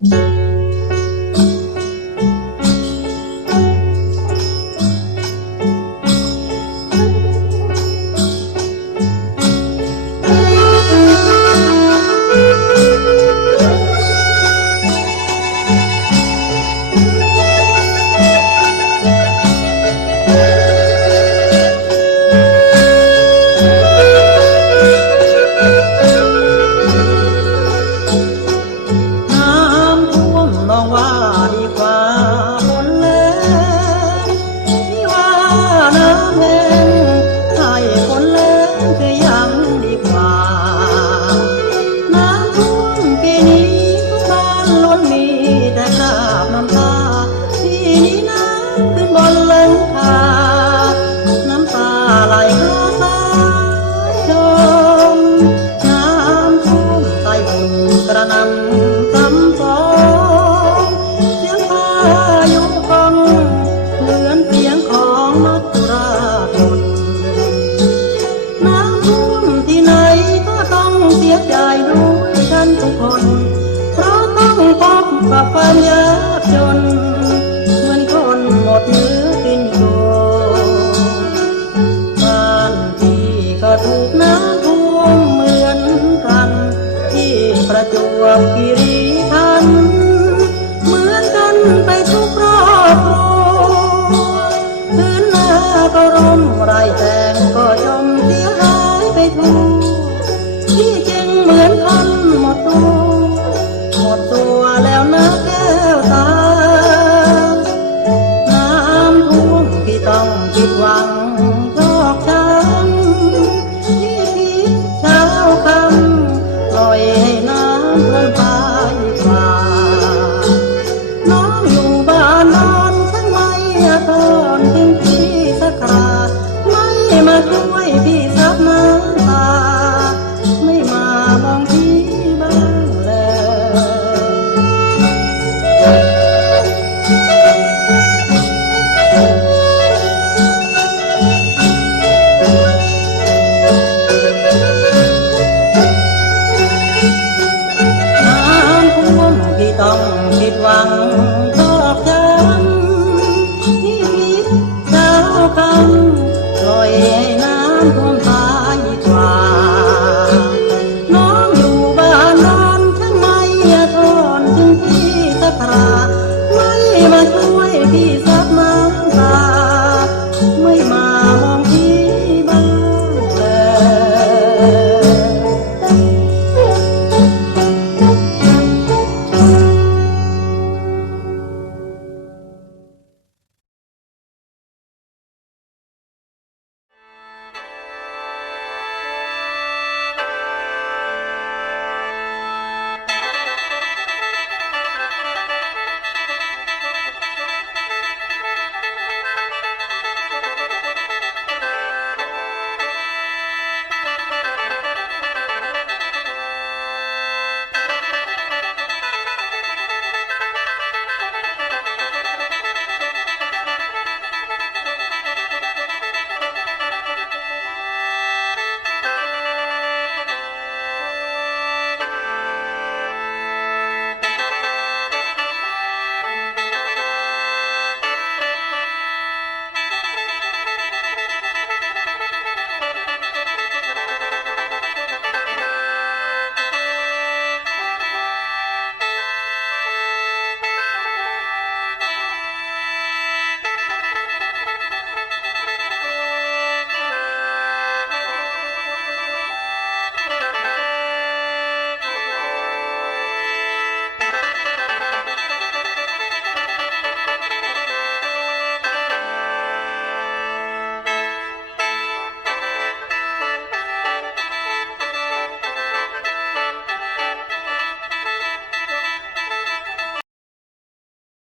น้ ซ้ำซ้อนเสียงพายุกองเหมือนเสียงของมัจจุราชนน้ำท่วมที่ไหนก็ต้องเสียใจด้วยกันทุกคน เพราะต้องพบกับความยากจนเหมือนคนหมดเนื้อกินตัวบ้านที่ก็ถูกน้ำ วบคีรีขัน เหมือนกันไปทุกครอบครัวพื้นนาก็ร่มไรแตงก็จมเสียหายไปทั่วที่จริงเหมือนคนหมดตัว หมดตัวแล้วนะแก้วตา น้ำท่วมพี่ต้องผิดหวัง มาด้วยพี่